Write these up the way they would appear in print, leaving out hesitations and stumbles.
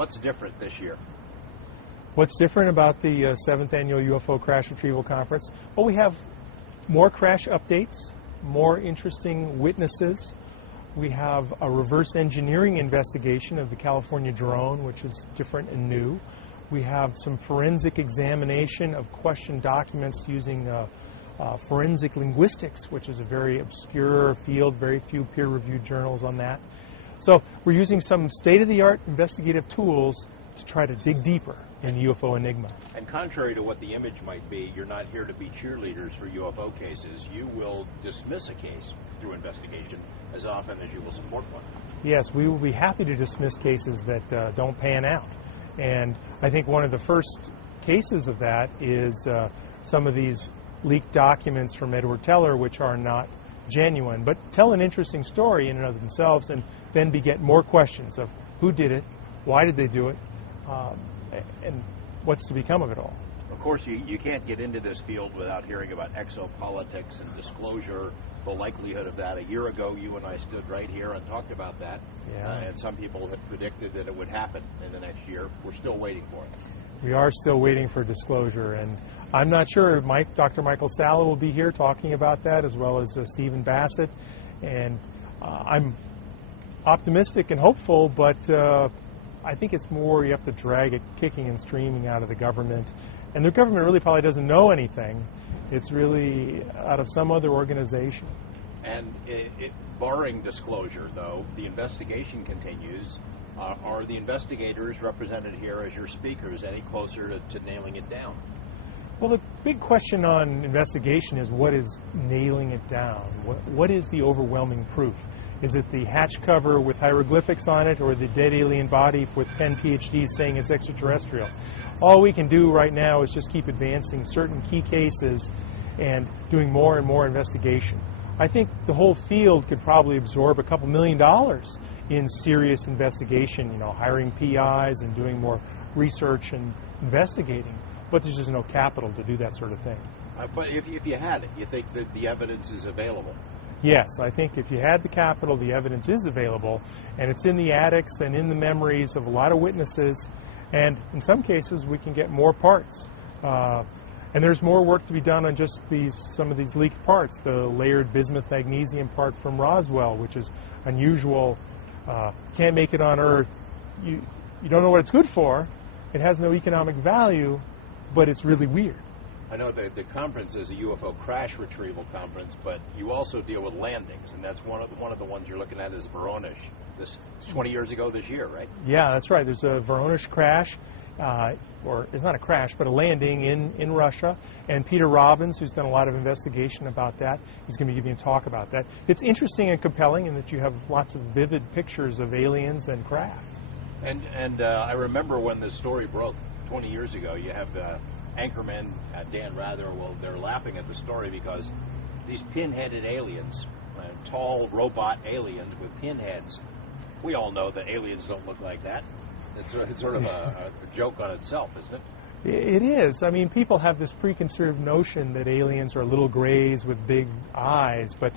What's different this year? What's different about the 7th Annual UFO Crash Retrieval Conference? Well, we have more crash updates, more interesting witnesses. We have a reverse engineering investigation of the California drone, which is different and new. We have some forensic examination of questioned documents using forensic linguistics, which is a very obscure field, very few peer-reviewed journals on that. So we're using some state-of-the-art investigative tools to try to dig deeper in the UFO enigma. And contrary to what the image might be, you're not here to be cheerleaders for UFO cases. You will dismiss a case through investigation as often as you will support one. Yes, we will be happy to dismiss cases that don't pan out. And I think one of the first cases of that is some of these leaked documents from Edward Teller, which are not genuine, but tell an interesting story in and of themselves, and then beget more questions of who did it, why did they do it, and what's to become of it all. Of course, you can't get into this field without hearing about exopolitics and disclosure, the likelihood of that. A year ago, you and I stood right here and talked about that, and some people had predicted that it would happen in the next year. We're still waiting for it. We are still waiting for disclosure, and I'm not sure. Dr. Michael Salla will be here talking about that, as well as Stephen Bassett, and I'm optimistic and hopeful, but I think it's more you have to drag it kicking and screaming out of the government, and the government really probably doesn't know anything. It's really out of some other organization. And barring disclosure, though, the investigation continues. Are the investigators represented here as your speakers any closer to nailing it down? Well, the big question on investigation is what is nailing it down? What is the overwhelming proof? Is it the hatch cover with hieroglyphics on it, or the dead alien body with 10 PhDs saying it's extraterrestrial? All we can do right now is just keep advancing certain key cases and doing more and more investigation. I think the whole field could probably absorb a couple $1 million in serious investigation, hiring PIs and doing more research and investigating. But there's just no capital to do that sort of thing. But if you had it, you think that the evidence is available? Yes, I think if you had the capital, the evidence is available, and it's in the attics and in the memories of a lot of witnesses, and in some cases we can get more parts. And there's more work to be done on just some of these leaked parts, the layered bismuth magnesium part from Roswell, which is unusual, can't make it on Earth. You don't know what it's good for, it has no economic value, but it's really weird. I know the conference is a UFO crash retrieval conference, but you also deal with landings, and that's one of the ones you're looking at is Voronezh. This 20 years ago this year, right? Yeah, that's right. There's a Voronezh crash, or it's not a crash, but a landing in Russia. And Peter Robbins, who's done a lot of investigation about that, he's going to be giving a talk about that. It's interesting and compelling in that you have lots of vivid pictures of aliens and craft. And I remember when this story broke 20 years ago. You have anchorman Dan Rather. Well, they're laughing at the story because these pin-headed aliens, tall robot aliens with pinheads. We all know that aliens don't look like that. It's sort of a joke on itself, isn't it? It is. I mean, people have this preconceived notion that aliens are little grays with big eyes, but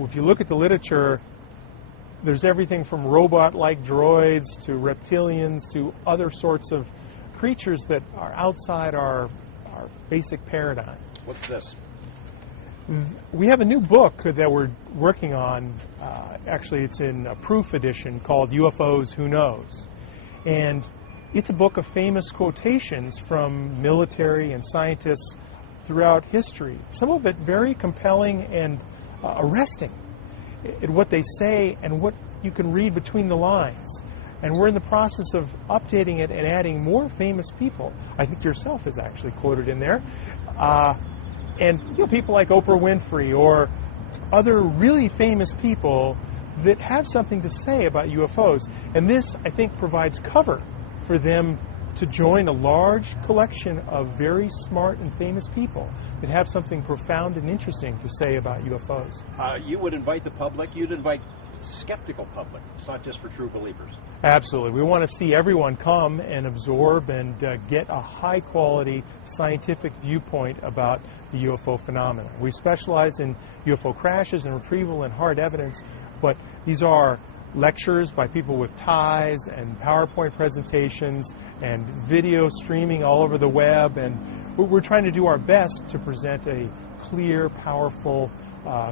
if you look at the literature, there's everything from robot-like droids to reptilians to other sorts of creatures that are outside our basic paradigm. What's this? We have a new book that we're working on. Actually, it's in a proof edition called UFOs Who Knows. And it's a book of famous quotations from military and scientists throughout history. Some of it very compelling and arresting in what they say and what you can read between the lines. And we're in the process of updating it and adding more famous people. I think yourself is actually quoted in there. And people like Oprah Winfrey or other really famous people that have something to say about UFOs. And this, I think, provides cover for them to join a large collection of very smart and famous people that have something profound and interesting to say about UFOs. You would invite the public, you'd invite skeptical public. It's not just for true believers. Absolutely. We want to see everyone come and absorb and get a high-quality scientific viewpoint about the UFO phenomenon. We specialize in UFO crashes and retrieval and hard evidence, but these are lectures by people with ties and PowerPoint presentations and video streaming all over the web, and we're trying to do our best to present a clear, powerful,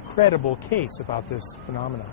credible case about this phenomenon.